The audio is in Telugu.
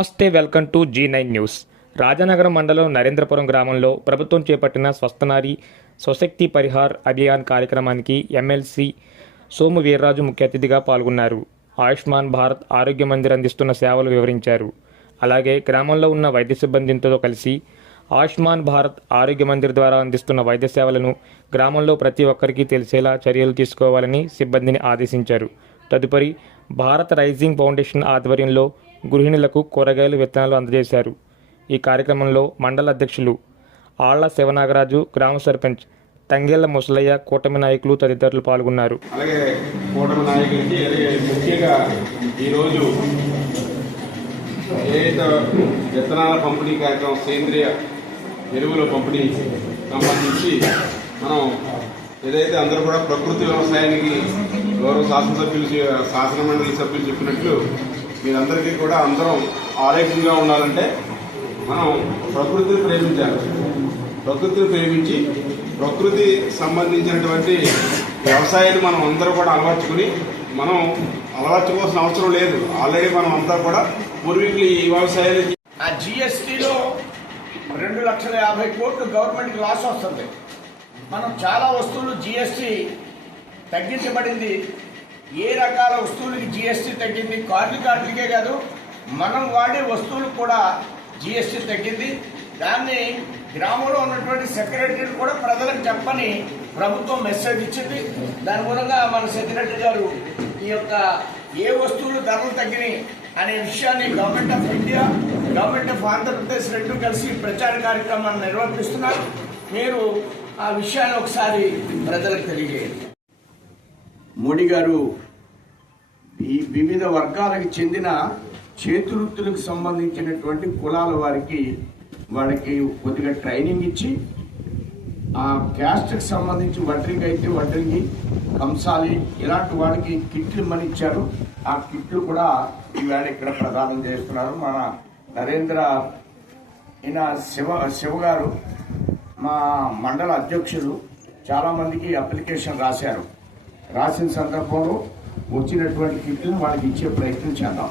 నమస్తే welcome to G nine news. Rajanagaram మండలం నరేంద్రపురం గ్రామంలో ప్రభుత్వం చేపట్టిన స్వస్థనారి స్వశక్తి పరిహార్ అభియాన్ కార్యక్రమానికి ఎమ్మెల్సీ సోము వీర్రాజు ముఖ్య అతిథిగా పాల్గొన్నారు. ఆయుష్మాన్ భారత్ ఆరోగ్య మందిర్ అందిస్తున్న సేవలు వివరించారు. అలాగే గ్రామంలో ఉన్న వైద్య సిబ్బందితో కలిసి ఆయుష్మాన్ భారత్ ఆరోగ్య మందిర్ ద్వారా అందిస్తున్న వైద్య సేవలను గ్రామంలో ప్రతి ఒక్కరికి తెలిసేలా చర్యలు తీసుకోవాలని సిబ్బందిని ఆదేశించారు. తదుపరి భారత్ రైజింగ్ ఫౌండేషన్ ఆధ్వర్యంలో గృహిణులకు కూరగాయలు విత్తనాలు అందజేశారు. ఈ కార్యక్రమంలో మండల అధ్యక్షులు ఆళ్ళ శివనాగరాజు గ్రామ సర్పంచ్ తంగేళ్ళ ముసలయ్య కూటమి నాయకులు తదితరులు పాల్గొన్నారు. అలాగే కూటమి నాయకులకి అలాగే ముఖ్యంగా ఈరోజు ఏదైతే విత్తనాల పంపిణీ కార్యక్రమం సేంద్రియ ఎరువుల పంపిణీ సంబంధించి మనం ఏదైతే అందరూ కూడా ప్రకృతి వ్యవసాయానికి గౌరవ శాసనసభ్యులు శాసన మండలి సభ్యులు చెప్పినట్లు మీరందరికీ కూడా అందరం ఆరోగ్యంగా ఉండాలంటే మనం ప్రకృతిని ప్రేమించాలి. ప్రకృతిని ప్రేమించి ప్రకృతి సంబంధించినటువంటి వ్యవసాయాన్ని మనం అందరూ కూడా అలవర్చుకుని మనం అలవర్చుకోవాల్సిన అవసరం లేదు. ఆల్రెడీ మనం అంతా కూడా పూర్వీకులు ఈ వ్యవసాయాన్ని ఆ జిఎస్టీలో రెండు లక్షల యాభై కోట్లు గవర్నమెంట్కి లాస్ వస్తుంది. మనం చాలా వస్తువులు జిఎస్టీ తగ్గించబడింది. ఏ రకాల వస్తువులకి జిఎస్టీ తగ్గింది? కార్లు కార్డులకే కాదు మనం వాడే వస్తువులకు కూడా జిఎస్టీ తగ్గింది. దాన్ని గ్రామంలో ఉన్నటువంటి సెక్రటరీ కూడా ప్రజలకు చెప్పని ప్రభుత్వం మెసేజ్ ఇచ్చింది. దాని మూలంగా మన సెక్రటరీ గారు ఈ యొక్క ఏ వస్తువులు ధరలు తగ్గినాయి అనే విషయాన్ని government of India government of Andhra Pradesh రెండు కలిసి ప్రచార కార్యక్రమాన్ని నిర్వర్తిస్తున్నారు. మీరు ఆ విషయాన్ని ఒకసారి ప్రజలకు తెలియజేయండి. మోడీ గారు ఈ వివిధ వర్గాలకు చెందిన చేతివృత్తులకు సంబంధించినటువంటి కులాల వారికి వాళ్ళకి కొద్దిగా ట్రైనింగ్ ఇచ్చి ఆ క్యాస్ట్కి సంబంధించి వడ్రింగ్ అయితే వడ్రింగి కంసాలి ఇలాంటి వాడికి కిట్లు మని ఇచ్చారు. ఆ కిట్లు కూడా ఈవేళ ఇక్కడ ప్రదానం చేస్తున్నారు. మన నరేంద్ర ఈయన శివ శివ గారు మా మండల అధ్యక్షులు చాలామందికి అప్లికేషన్ రాశారు. రాసిన సందర్భంలో వచ్చినటువంటి కిట్లు వాళ్ళకి ఇచ్చే ప్రయత్నం చేద్దాం.